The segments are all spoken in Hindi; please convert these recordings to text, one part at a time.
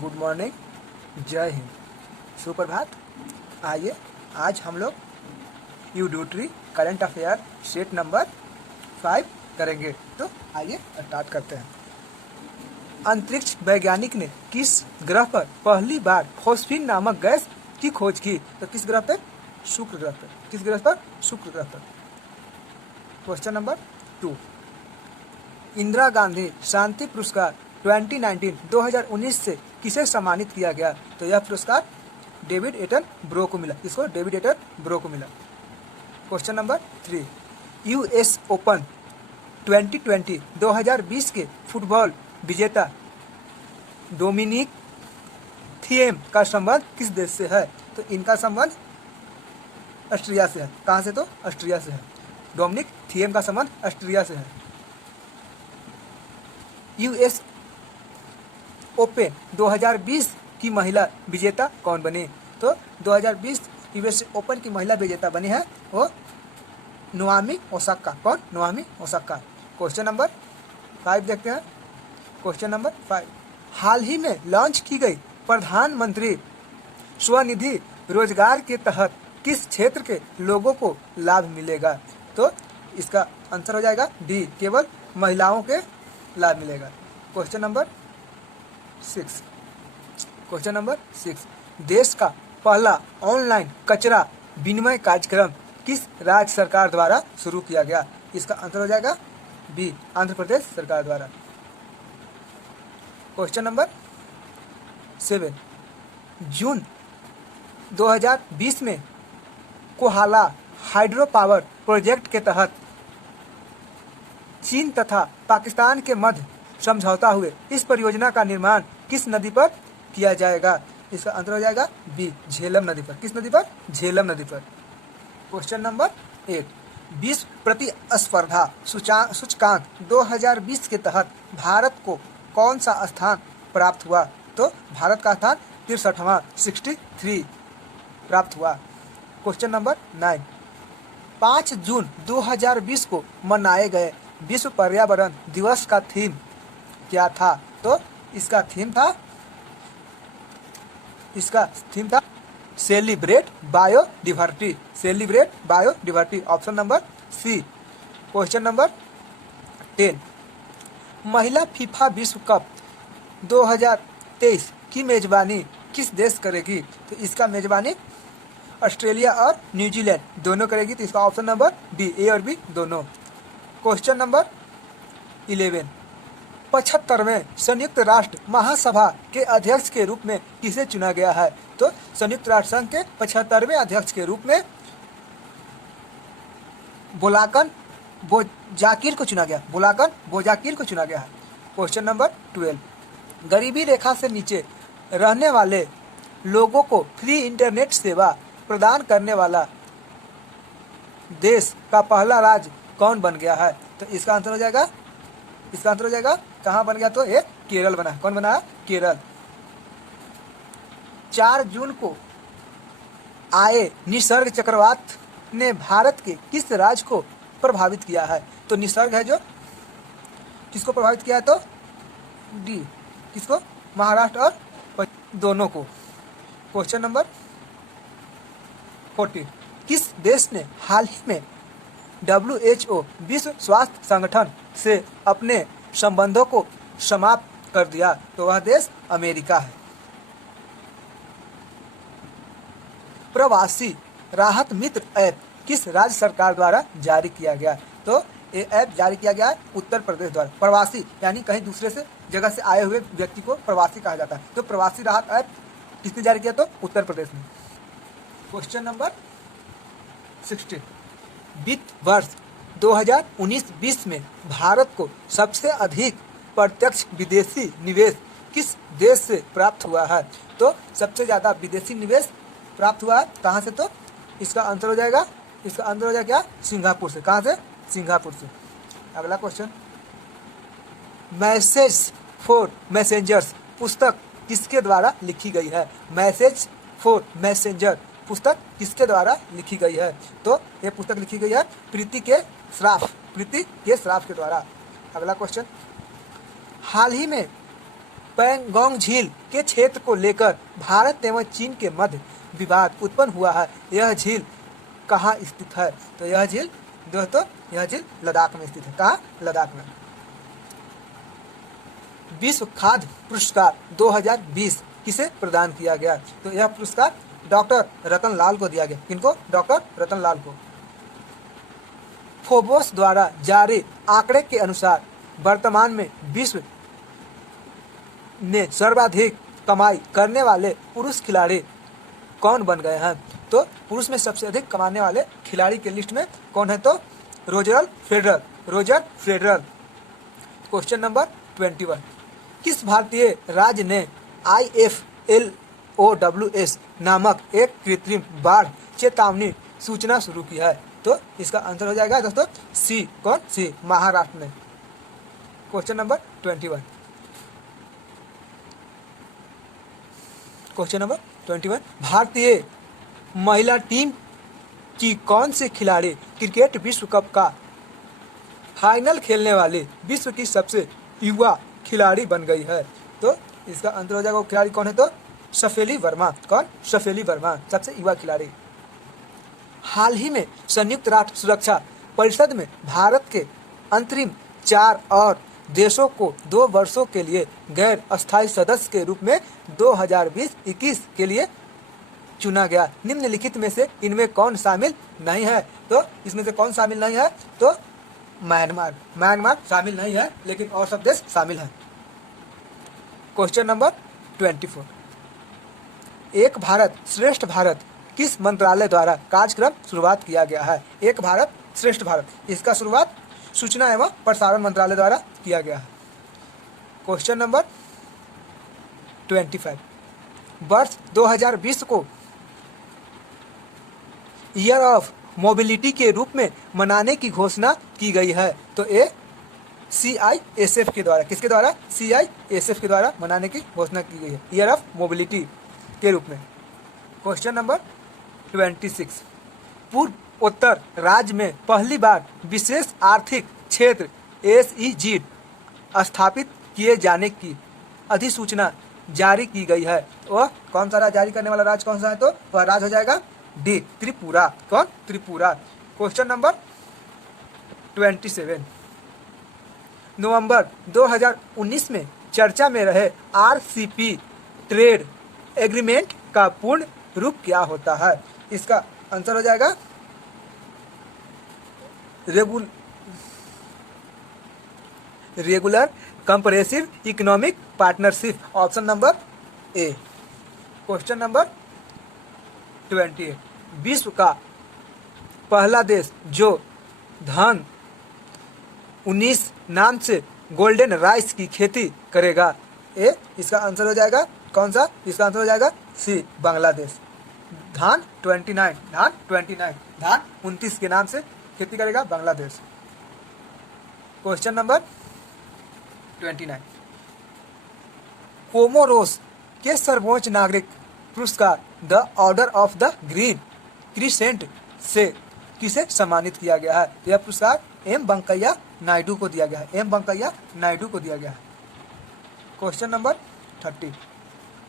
गुड मॉर्निंग, जय हिंद, सुप्रभात। आइए आज हम लोग यूडूट्री करंट अफेयर सेट नंबर 5 करेंगे। तो आइए स्टार्ट करते हैं। अंतरिक्ष वैज्ञानिक ने किस ग्रह पर पहली बार फॉस्फीन नामक गैस की खोज की? तो किस ग्रह पर? शुक्र ग्रह पर। किस ग्रह पर? शुक्र ग्रह पर। क्वेश्चन नंबर 2, इंदिरा गांधी शांति पुरस्कार 2019 से किसे सम्मानित किया गया? तो यह पुरस्कार डेविड एटनबरो को मिला। किसको? डेविड एटनबरो को मिला। क्वेश्चन नंबर 3, यूएस ओपन 2020 के फुटबॉल विजेता डोमिनिक थिएम का संबंध किस देश से है? तो इनका संबंध ऑस्ट्रिया से है। कहाँ से? तो ऑस्ट्रिया से है। डोमिनिक थिएम का संबंध ऑस्ट्रिया से है। यूएस ओपन 2020 की महिला विजेता कौन बनी? तो 2020 यूएस ओपन की महिला विजेता बनी है वो नोआमी ओसाका। कौन? नोआमी ओसाका। क्वेश्चन नंबर 5 देखते हैं। क्वेश्चन नंबर 5, हाल ही में लॉन्च की गई प्रधानमंत्री स्वनिधि रोजगार के तहत किस क्षेत्र के लोगों को लाभ मिलेगा? तो इसका आंसर हो जाएगा डी, केवल महिलाओं के लाभ मिलेगा। क्वेश्चन नंबर 6, क्वेश्चन नंबर 6, देश का पहला ऑनलाइन कचरा विनिमय कार्यक्रम किस राज्य सरकार द्वारा शुरू किया गया? इसका आंसर हो जाएगा बी, आंध्र प्रदेश सरकार द्वारा। क्वेश्चन नंबर 7, जून 2020 में कोहाला हाइड्रो पावर प्रोजेक्ट के तहत चीन तथा पाकिस्तान के मध्य समझौता हुए इस परियोजना का निर्माण किस नदी पर किया जाएगा? इसका आंसर हो जाएगा बी, झेलम नदी पर। किस नदी पर? झेलम नदी पर। क्वेश्चन नंबर 8, विश्व प्रतिस्पर्धा सूचकांक 2020 के तहत भारत को कौन सा स्थान प्राप्त हुआ? तो भारत का स्थान 63वां 63 प्राप्त हुआ। क्वेश्चन नंबर 9, 5 जून 2020 को मनाए गए विश्व पर्यावरण दिवस का थीम क्या था? तो इसका थीम था celebrate biodiversity. Celebrate biodiversity, option number C. Question number 10, महिला फीफा विश्व कप 2023 की मेजबानी किस देश करेगी? तो इसका मेजबानी ऑस्ट्रेलिया और न्यूजीलैंड दोनों करेगी। तो इसका ऑप्शन नंबर डी, ए और बी दोनों। क्वेश्चन नंबर 11, 75वें संयुक्त राष्ट्र महासभा के अध्यक्ष के रूप में किसे चुना गया है? तो संयुक्त राष्ट्र संघ के 75वें अध्यक्ष के रूप में बोलाकन बोजाकिर को चुना गया। बोलाकन बोजाकिर को चुना गया है। क्वेश्चन नंबर 12, गरीबी रेखा से नीचे रहने वाले लोगों को फ्री इंटरनेट सेवा प्रदान करने वाला देश का पहला राज्य कौन बन गया है? तो इसका आंसर हो जाएगा कहाँ बन गया? तो ये केरल बना। कौन बना? केरल। 4 जून को आए निसर्ग चक्रवात ने भारत के किस राज्य को प्रभावित किया है? तो निसर्ग है जो किसको प्रभावित किया है? तो डी, किसको? महाराष्ट्र और दोनों को। क्वेश्चन नंबर 14, किस देश ने हाल ही में WHO विश्व स्वास्थ्य संगठन से अपने संबंधों को समाप्त कर दिया? तो वह देश अमेरिका है। प्रवासी राहत मित्र ऐप किस राज्य सरकार द्वारा जारी किया गया? तो ये ऐप जारी किया गया है उत्तर प्रदेश द्वारा। प्रवासी यानी कहीं दूसरे से जगह से आए हुए व्यक्ति को प्रवासी कहा जाता है। तो प्रवासी राहत ऐप किसने जारी किया? तो उत्तर प्रदेश में। क्वेश्चन नंबर 16, वित्त वर्ष 2019-20 में भारत को सबसे अधिक प्रत्यक्ष विदेशी निवेश किस देश से प्राप्त हुआ है? तो सबसे ज़्यादा विदेशी निवेश प्राप्त हुआ है कहाँ से? तो इसका आंसर हो जाएगा क्या? सिंगापुर से। कहाँ से? सिंगापुर से। अगला क्वेश्चन, मैसेज फॉर मैसेंजर्स पुस्तक किसके द्वारा लिखी गई है? मैसेज फॉर मैसेंजर पुस्तक किसके द्वारा लिखी गई है? तो ये पुस्तक लिखी गई है प्रीति के श्राफ के द्वारा। अगला क्वेश्चन, हाल ही में पैंगोंग झील के क्षेत्र को लेकर भारत एवं चीन के मध्य विवाद उत्पन्न हुआ है। यह झील कहाँ स्थित है? तो यह झील दोस्तों यह झील लद्दाख में स्थित है। कहाँ? लद्दाख में। विश्व खाद्य पुरस्कार 2020 किसे प्रदान किया गया? तो यह पुरस्कार डॉक्टर रतन लाल को दिया गया। किनको? डॉक्टर रतन लाल को। फोर्ब्स द्वारा जारी आंकड़े के अनुसार वर्तमान में विश्व में सर्वाधिक कमाई करने वाले पुरुष खिलाड़ी कौन बन गए हैं? तो पुरुष में सबसे अधिक कमाने वाले खिलाड़ी के लिस्ट में कौन है? तो रोजर फेडरर। Question number 21। किस भारतीय राज्य ने IFLOWS नामक एक कृत्रिम बाढ़ चेतावनी सूचना शुरू की है? तो इसका आंसर हो जाएगा दोस्तों सी। कौन? सी, महाराष्ट्र में। Question number 21। Question number 21। भारतीय महिला टीम की कौन से खिलाड़ी क्रिकेट विश्व कप का फाइनल खेलने वाली विश्व की सबसे युवा खिलाड़ी बन गई है? तो इसका आंसर हो जाएगा वो खिलाड़ी कौन है? तो शफेली वर्मा। कौन? शफेली वर्मा, सबसे युवा खिलाड़ी। हाल ही में संयुक्त राष्ट्र सुरक्षा परिषद में भारत के अंतरिम 4 और देशों को 2 वर्षों के लिए गैर अस्थायी सदस्य के रूप में 2020-21 के लिए चुना गया। निम्नलिखित में से इनमें कौन शामिल नहीं है? तो इसमें से कौन शामिल नहीं है? तो म्यांमार शामिल नहीं है, लेकिन और सब देश शामिल हैं। Question number 24। एक भारत श्रेष्ठ भारत किस मंत्रालय द्वारा कार्यक्रम शुरुआत किया गया है? एक भारत श्रेष्ठ भारत, इसका शुरुआत सूचना एवं प्रसारण मंत्रालय द्वारा किया गया है। Question number 25। वर्ष 2020 को ईयर ऑफ मोबिलिटी के रूप में मनाने की घोषणा की गई है। तो ये CISF के द्वारा, किसके द्वारा? CISF के द्वारा मनाने की घोषणा की गई है, ईयर ऑफ मोबिलिटी के रूप में। Question number 26। पूर्वोत्तर राज्य में पहली बार विशेष आर्थिक क्षेत्र SEZ स्थापित किए जाने की अधिसूचना जारी की गई है। वह कौन सा जारी करने वाला राज्य कौन सा है? तो वह राज्य हो जाएगा डी, त्रिपुरा। कौन? त्रिपुरा। Question number 27। नवंबर 2019 में चर्चा में रहे RCEP ट्रेड एग्रीमेंट का पूर्ण रूप क्या होता है? इसका आंसर हो जाएगा regular compressive economic partnership, option number A. Question number 28। विश्व का पहला देश जो धान 19 नाम से गोल्डन राइस की खेती करेगा? ए, इसका आंसर हो जाएगा कौन सा? इसका आंसर हो जाएगा सी, बांग्लादेश। धान 29 धान 29 के नाम से खेती करेगा बांग्लादेश। Question number 29। कोमोरोस के सर्वोच्च नागरिक पुरस्कार the order of the green crescent से किसे सम्मानित किया गया है? यह पुरस्कार एम वेंकैया नायडू को दिया गया है। एम वेंकैया नायडू को दिया गया है। Question number 30।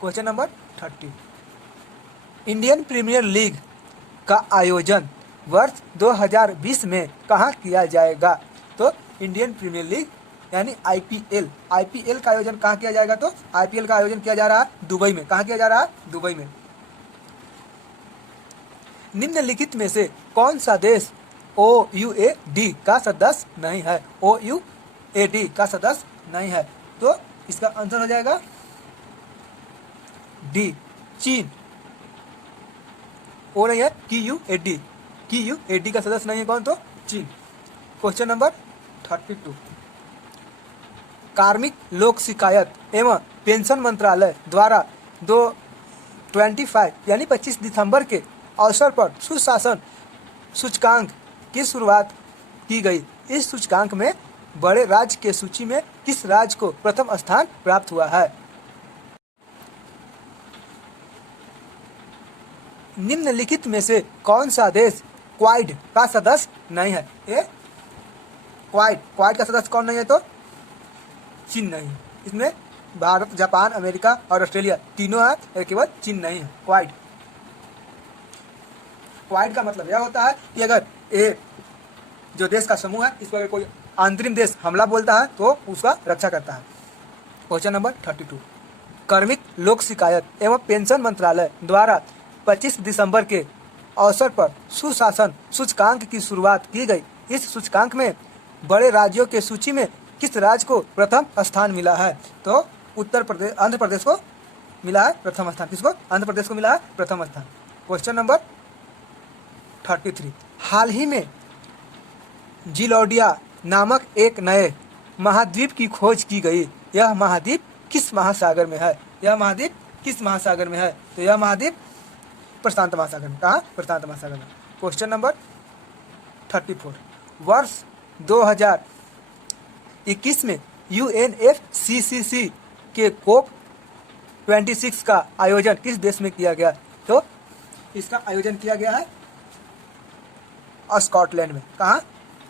Question number 30। Indian Premier League का आयोजन वर्ष 2020 में कहाँ किया जाएगा? तो इंडियन प्रीमियर लीग यानी IPL का आयोजन कहाँ किया जाएगा? तो IPL का आयोजन किया जा रहा है दुबई में। कहाँ किया जा रहा है? दुबई में। निम्नलिखित में से कौन सा देश OUAD का सदस्य नहीं है? OUAD का सदस्य नहीं है, तो इसका आंसर हो जाएगा डी, चीन। ओ नहीं है, QUAD का सदस्य नहीं है कौन? तो चीन। Question number 32। कार्मिक लोक शिकायत एवं पेंशन मंत्रालय द्वारा 25 यानी 25 दिसंबर के अवसर पर सुशासन सूचकांक की शुरुआत की गई। इस सूचकांक में बड़े राज्य के सूची में किस राज्य को प्रथम स्थान प्राप्त हुआ है? निम्नलिखित में से कौन सा देश क्वाड का सदस्य नहीं है? क्वाड का सदस्य कौन नहीं है? तो चीन नहीं। इसमें भारत, जापान, अमेरिका और ऑस्ट्रेलिया तीनों है, ये केवल चीन नहीं है। क्वाड, क्वाड का मतलब यह होता है कि अगर ये जो देश का समूह है इस पर कोई अंतरिम देश हमला बोलता है तो उसका रक्षा करता है। क्वेश्चन नंबर 32, कार्मिक लोक शिकायत एवं पेंशन मंत्रालय द्वारा 25 दिसंबर के अवसर पर सुशासन सूचकांक की शुरुआत की गई। इस सूचकांक में बड़े राज्यों के सूची में किस राज्य को प्रथम स्थान मिला है? तो उत्तर प्रदेश, आंध्र प्रदेश को मिला है प्रथम स्थान। किसको? आंध्र प्रदेश को मिला है प्रथम स्थान। क्वेश्चन नंबर 33, हाल ही में जिलौडिया नामक एक नए महाद्वीप की खोज की गई। यह महाद्वीप किस महासागर में है? यह महाद्वीप किस महासागर में है? तो यह महाद्वीप प्रशांत महासागर में। कहाँ? प्रशांत महासागर में। क्वेश्चन नंबर 34, वर्ष 2021 में UNFCCC के कोप 26 का आयोजन किस देश में किया गया? तो इसका आयोजन किया गया है स्कॉटलैंड में। कहाँ?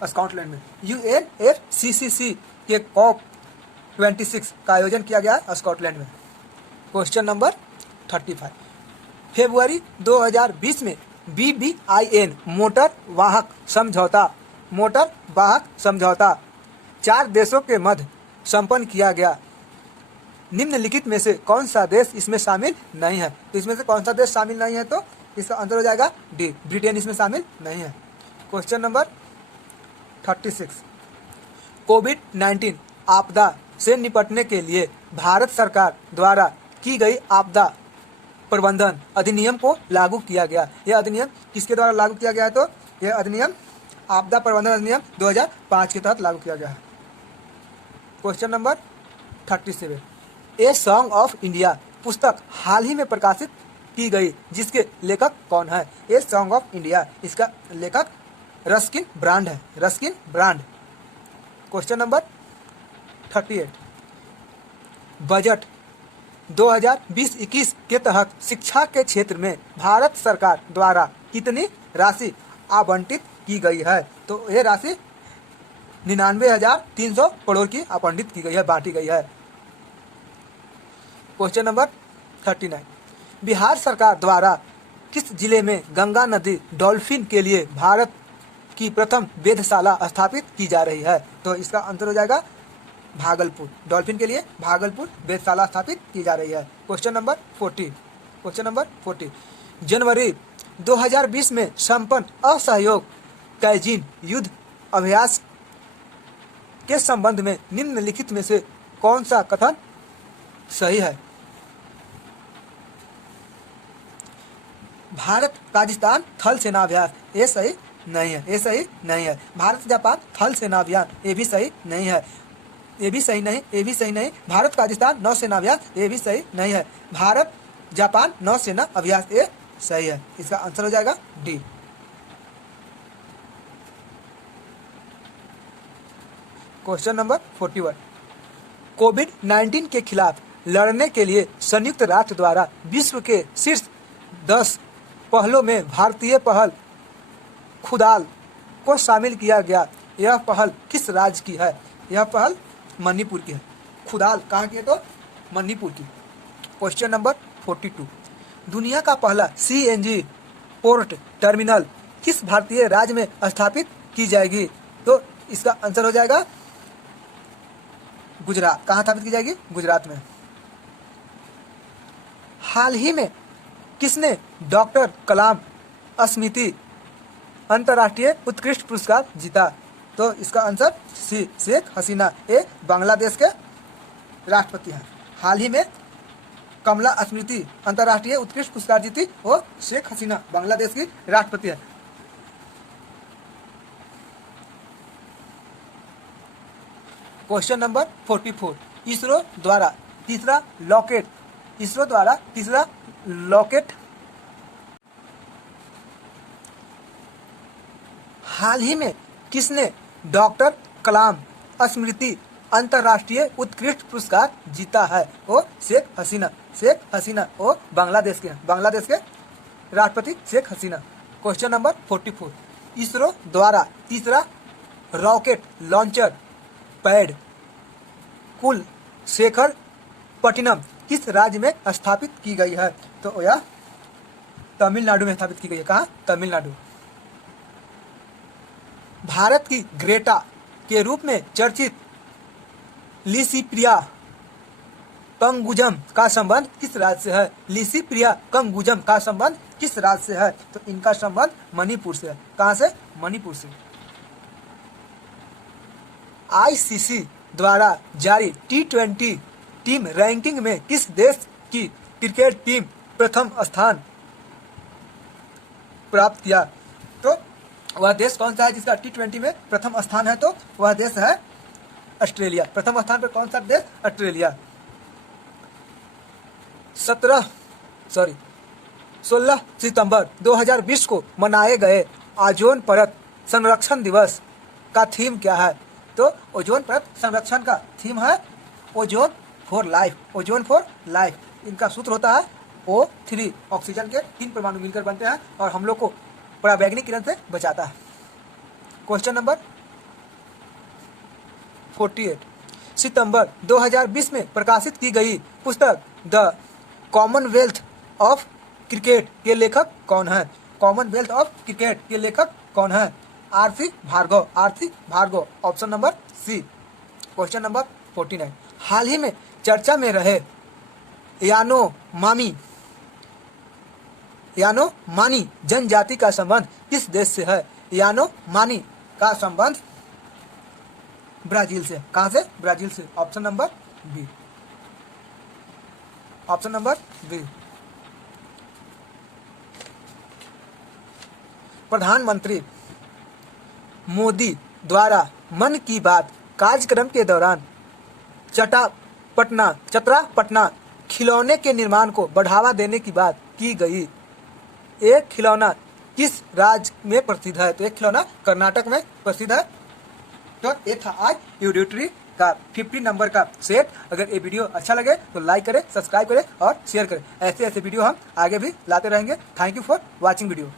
स्कॉटलैंड में। UNFCCC के कोप 26 का आयोजन किया गया है स्कॉटलैंड में। क्वेश्चन नंबर 35, फरवरी 2020 में BBIN मोटर वाहक समझौता 4 देशों के मध्य संपन्न किया गया। निम्नलिखित में से कौन सा देश इसमें शामिल नहीं है? तो इसमें से कौन सा देश शामिल नहीं है? तो इसका आंसर हो जाएगा डी, ब्रिटेन इसमें शामिल नहीं है। क्वेश्चन नंबर 36, कोविड-19 आपदा से निपटने के लिए भारत सरकार द्वारा की गई आपदा प्रबंधन अधिनियम को लागू किया गया। यह अधिनियम किसके द्वारा लागू किया गया है? तो यह अधिनियम आपदा प्रबंधन अधिनियम 2005 के तहत लागू किया गया है। Question number 37, a song of India पुस्तक हाल ही में प्रकाशित की गई जिसके लेखक कौन है? ए सॉन्ग ऑफ इंडिया, इसका लेखक रस्किन ब्रांड है, Ruskin brand. Question number 38, budget 2020-21 के तहत शिक्षा के क्षेत्र में भारत सरकार द्वारा कितनी राशि आवंटित की गई है? तो यह राशि 99,300 करोड़ की आवंटित की गई है, बांटी गई है। क्वेश्चन नंबर 39, बिहार सरकार द्वारा किस जिले में गंगा नदी डॉल्फिन के लिए भारत की प्रथम वेधशाला स्थापित की जा रही है? तो इसका आंसर हो जाएगा भागलपुर। डॉल्फिन के लिए भागलपुर वेधशाला स्थापित की जा रही है। क्वेश्चन नंबर 40, क्वेश्चन नंबर 40, जनवरी 2020 में संपन्न असहयोग कैजीन युद्ध अभ्यास के संबंध में निम्नलिखित में से कौन सा कथन सही है? भारत पाकिस्तान थल सेना अभ्यास, ये सही नहीं है, ये सही नहीं है। भारत जापान थल सेना अभियान, ये भी सही नहीं है, ये भी सही नहीं, ये भी सही नहीं। भारत पाकिस्तान नौसेना अभ्यास, ये भी सही नहीं है। भारत जापान नौसेना अभ्यास, ये सही है। इसका आंसर हो जाएगा डी। क्वेश्चन नंबर 41, कोविड-19 के खिलाफ लड़ने के लिए संयुक्त राष्ट्र द्वारा विश्व के शीर्ष 10 पहलों में भारतीय पहल खुदाल को शामिल किया गया। यह पहल किस राज्य की है? यह पहल मणिपुर की है। खुदाल कहाँ की है? तो मणिपुर की। क्वेश्चन नंबर 42, दुनिया का पहला CNG पोर्ट टर्मिनल किस भारतीय राज्य में स्थापित की जाएगी? तो इसका आंसर हो जाएगा गुजरात। कहाँ स्थापित की जाएगी? गुजरात में। हाल ही में किसने डॉक्टर कलाम स्मृति अंतर्राष्ट्रीय उत्कृष्ट पुरस्कार जीता? तो इसका आंसर सी, शेख हसीना। ये बांग्लादेश के राष्ट्रपति हैं। हाल ही में कमला स्मृति अंतर्राष्ट्रीय उत्कृष्ट पुरस्कार जीती, वो शेख हसीना बांग्लादेश की राष्ट्रपति है। क्वेश्चन नंबर 44, इसरो द्वारा तीसरा लॉकेट हाल ही में किसने डॉक्टर कलाम स्मृति अंतर्राष्ट्रीय उत्कृष्ट पुरस्कार जीता है? वो शेख हसीना वो बांग्लादेश के राष्ट्रपति शेख हसीना। क्वेश्चन नंबर 44, इसरो द्वारा तीसरा रॉकेट लॉन्चर पैड कुल शेखर पट्टिनम किस राज्य में स्थापित की गई है? तो यह तमिलनाडु में स्थापित की गई है। कहाँ? तमिलनाडु। भारत की ग्रेटा के रूप में चर्चित लिसिप्रिया कंगुजम का संबंध किस राज्य से है? लिसिप्रिया कंगुजम का संबंध किस राज्य से है? तो इनका संबंध मणिपुर से है। कहाँ से? मणिपुर से। आईसीसी द्वारा जारी T20 टीम रैंकिंग में किस देश की क्रिकेट टीम प्रथम स्थान प्राप्त किया? तो वह देश कौन सा है जिसका T20 में प्रथम स्थान है? तो वह देश है ऑस्ट्रेलिया। प्रथम स्थान पर कौन सा देश? ऑस्ट्रेलिया। 16 सितंबर 2020 को मनाए गए ओजोन परत संरक्षण दिवस का थीम क्या है? तो ओजोन परत संरक्षण का थीम है ozone for life. Ozone for life. इनका सूत्र होता है O3। ऑक्सीजन के 3 परमाणु मिलकर बनते हैं और हम लोग को पराबैंगनी किरण से बचाता है। Question number 48। सितंबर 2020 में प्रकाशित की गई पुस्तक द कॉमनवेल्थ ऑफ क्रिकेट के लेखक कौन है? कॉमनवेल्थ ऑफ क्रिकेट के लेखक कौन है? RC Bhargava. RC Bhargava. Option number C. Question number 49। हाल ही में चर्चा में रहे यानोमानी जनजाति का संबंध किस देश से है? यानोमानी का संबंध ब्राजील से। कहां से? ब्राजील से। Option number B. Option number B. प्रधानमंत्री मोदी द्वारा मन की बात कार्यक्रम के दौरान चतरा खिलौने के निर्माण को बढ़ावा देने की बात की गई। एक खिलौना किस राज्य में प्रसिद्ध है? तो एक खिलौना कर्नाटक में प्रसिद्ध है। तो ये था आज यूडिट्री का 50 नंबर का सेट। अगर ये वीडियो अच्छा लगे तो लाइक करें, सब्सक्राइब करें और शेयर करें। ऐसे वीडियो हम आगे भी लाते रहेंगे। Thank you for watching video.